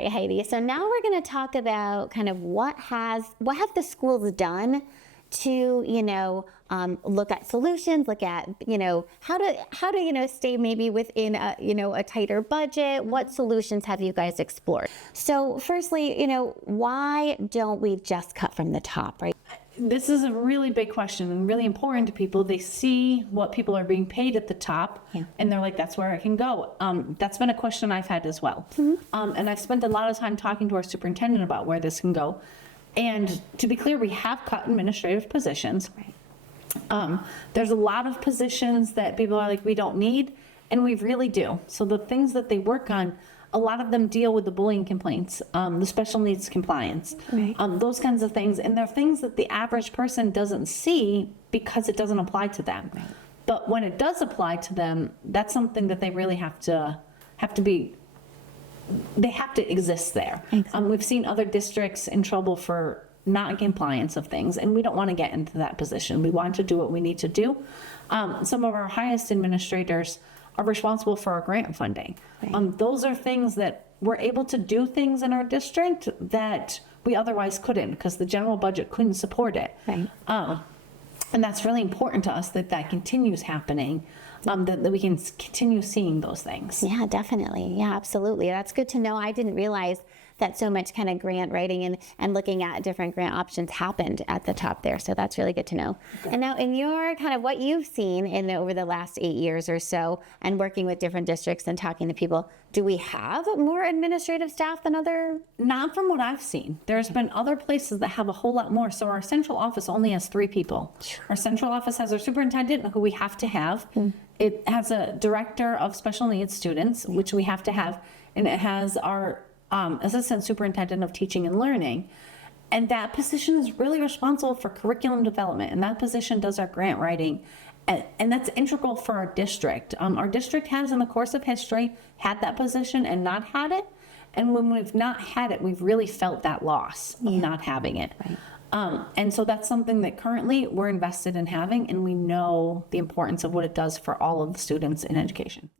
right, Heidi. So now we're going to talk about kind of what have the schools done to, look at solutions, look at, how to, stay maybe within a tighter budget. What solutions have you guys explored? So firstly, why don't we just cut from the top, right? This is a really big question and really important to people. They see what people are being paid at the top, and they're like, that's where I can go. That's been a question I've had as well. And I've spent a lot of time talking to our superintendent about where this can go. And to be clear, we have cut administrative positions. There's a lot of positions that people are like, we don't need, and we really do. So the things that they work on, a lot of them deal with the bullying complaints, the special needs compliance, those kinds of things. And they're things that the average person doesn't see because it doesn't apply to them. But when it does apply to them, that's something that they really have to exist there. We've seen other districts in trouble for not compliance of things, and we don't want to get into that position. We want to do what we need to do. Some of our highest administrators are responsible for our grant funding. Those are things that we're able to do things in our district that we otherwise couldn't because the general budget couldn't support it. And that's really important to us that continues happening, that we can continue seeing those things. Yeah, definitely. Yeah, absolutely. That's good to know. I didn't realize that so much kind of grant writing and looking at different grant options happened at the top there. So that's really good to know. And now in your kind of what you've seen over the last 8 years or so and working with different districts and talking to people, do we have more administrative staff than other? Not from what I've seen. There's been other places that have a whole lot more. So our central office only has 3 people. Our central office has our superintendent, who we have to have. It has a director of special needs students, which we have to have. And it has our assistant superintendent of teaching and learning. And that position is really responsible for curriculum development. And that position does our grant writing. And that's integral for our district. Our district has, in the course of history, had that position and not had it. And when we've not had it, we've really felt that loss of not having it. And so that's something that currently we're invested in having, and we know the importance of what it does for all of the students in education.